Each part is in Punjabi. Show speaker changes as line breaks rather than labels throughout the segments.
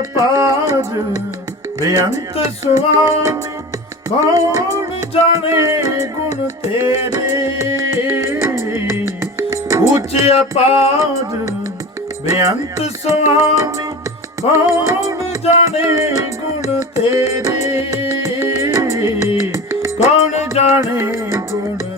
ਉੱਚ ਬੇਅੰਤ ਸੁਆਮੀ, ਕੌਣ ਜਾਣੇ ਗੁਣ ਤੇਰੇ? ਉੱਚ ਅਪਾਰ ਬੇਅੰਤ ਸੁਆਮੀ, ਕੌਣ ਜਾਣੇ ਗੁਣ ਤੇਰੇ? ਕੌਣ ਜਾਣੇ ਗੁਣ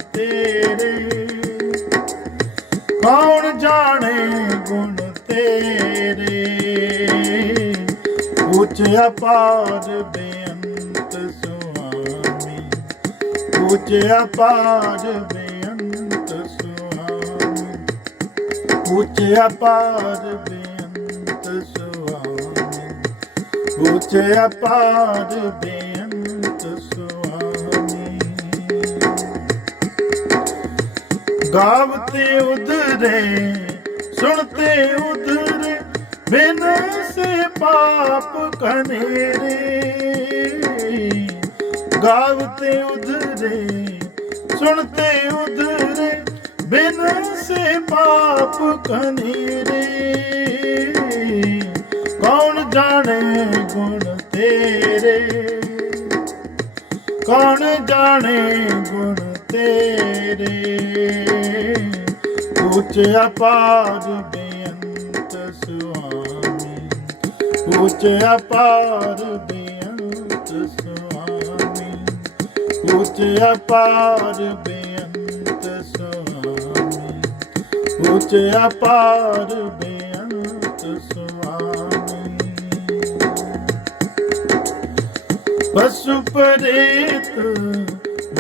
ਉੱਚ ਅਪਾਰ ਬੇਅੰਤ ਸੁਆਮੀ ਉੱਚ ਅਪਾਰ ਬੇਅੰਤ ਸੁਆਮੀ ਉੱਚ ਅਪਾਰ ਬੇਅੰਤ ਸੁਆਮੀ ਉੱਚ ਅਪਾਰ ਬੇਅੰਤ ਸੁਆਮੀ। ਗਾਵਤੇ ਉਧਰੇ, ਸੁਣਤੇ ਉਧਰੇ, ਬਿਨ ਸੇ ਪਾਪ ਕਨੇਰੇ ਗਾਵਤੇ ਉਧਰੇ ਸੁਣਤੇ ਉਧਰੇ, ਬਿਨ ਸੇ ਪਾਪ ਕਨੇਰੇ। ਕੌਣ ਜਾਣੇ ਗੁਣ ਤੇਰੇ? ਕੌਣ ਜਾਣੇ ਗੁਣ ਤੇਰੇ? ਉੱਚ ਅਪਾਰ ਬੇਅੰਤ ਸੁਆਮੀ ਉੱਚੇ ਅਪਾਰ ਬੇਅੰਤ ਸੁਆਮੀ। ਉੱਚੇ ਅਪਾਰ ਬੇਅੰਤ ਸੁਆਮੀ। ਉੱਚੇ ਅਪਾਰ ਬੇਅੰਤ ਸੁਆਮੀ। ਪਸੂ ਪਰੇਤ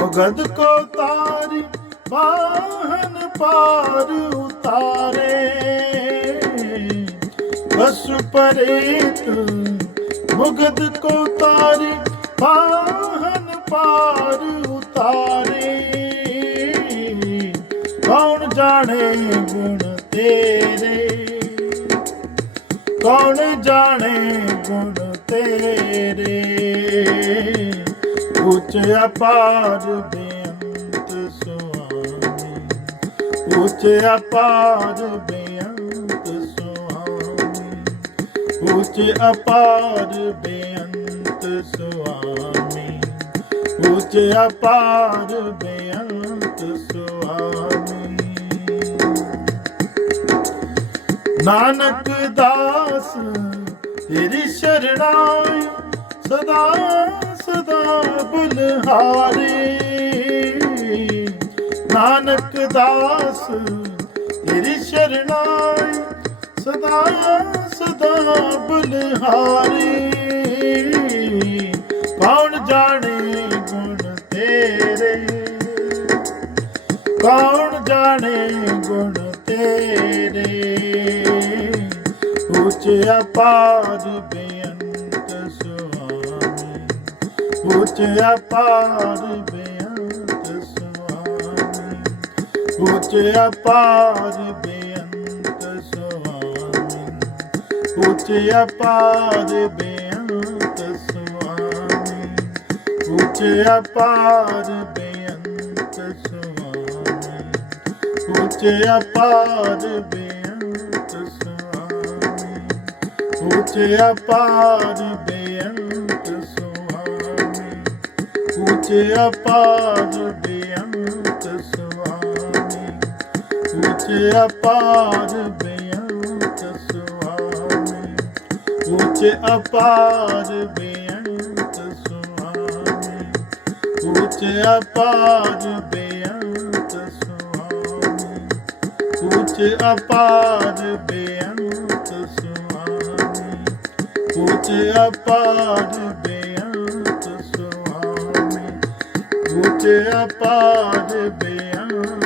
ਮੁਗਦ ਕੋ ਤਾਰੀ ਬਾਹਨ ਪਾਰ ਉਤਾਰੇ। ਬਸ ਪਰੇ ਤੂੰ ਮੁਗਦ ਕੋ ਤਾਰ ਪਾਹਨ ਪਾਰ ਉਤਾਰੇ। ਕੌਣ ਜਾਣੇ ਗੁਣ ਤੇਰੇ? ਕੌਣ ਜਾਣੇ ਗੁਣ ਤੇਰੇ? ਉੱਚ ਅਪਾਰ ਬੇਅੰਤ ਸੁਆਮੀ, ਉੱਚ ਅਪਾਰ ਬੇਅੰਤ ਉੱਚ ਅਪਾਰ ਬੇਅੰਤ ਸੁਆਮੀ। ਉੱਚ ਅਪਾਰ ਬੇਅੰਤ ਸੁਆਮੀ। ਨਾਨਕ ਦਾਸ, ਤੇਰੀ ਸ਼ਰਣਾਈ ਸਦਾ ਸਦਾ ਬੁਲਹਾਰੇ ਨਾਨਕ ਦਾਸ, ਤੇਰੀ ਸ਼ਰਣਾਈ ਸਦਾ ਸਦਾ ਬੁਲਹਾਰੇ। ਕੌਣ ਜਾਣੇ ਗੁਣ ਤੇਰੇ? ਕੌਣ ਜਾਣੇ ਗੁਣ ਤੇਰੇ? ਉੱਚ ਅਪਾਰ ਬੇਅੰਤ ਸੁਆਮੀ। ਉੱਚ ਅਪਾਰ ਬੇਅੰਤ ਸੁਆਮੀ। ਉੱਚ ਅਪਾਰ ਬੇਅੰਤ ਉੱਚ ਅਪਾਰ ਬੇਅੰਤ ਸੁਆਮੀ। ਉੱਚ ਅਪਾਰ ਬੇਅੰਤ ਸੁਆਮੀ। ਉੱਚ ਅਪਾਰ ਬੇਅੰਤ ਸੁਆਮੀ। ਉੱਚ ਅਪਾਰ ਬੇਅੰਤ ਸੁਆਮੀ। ਉੱਚ ਅਪਾਰ ਬੇਅੰਤ ਸੁਆਮੀ। ਉੱਚ ਅਪਾਰ ਬੇਅੰਤ ਉੱਚ ਅਪਾਰ ਬੇਅੰਤ ਸੁਆਮੀ ਉੱਚ ਅਪਾਰ ਬੇਅੰਤ ਸੁਆਮੀ ਉੱਚ ਅਪਾਰ ਬੇਅੰਤ ਸੁਆਮੀ ਉੱਚ ਅਪਾਰ ਬੇਅੰਤ ਸੁਆਮੀ ਉੱਚ ਅਪਾਰ ਬੇਅੰਤ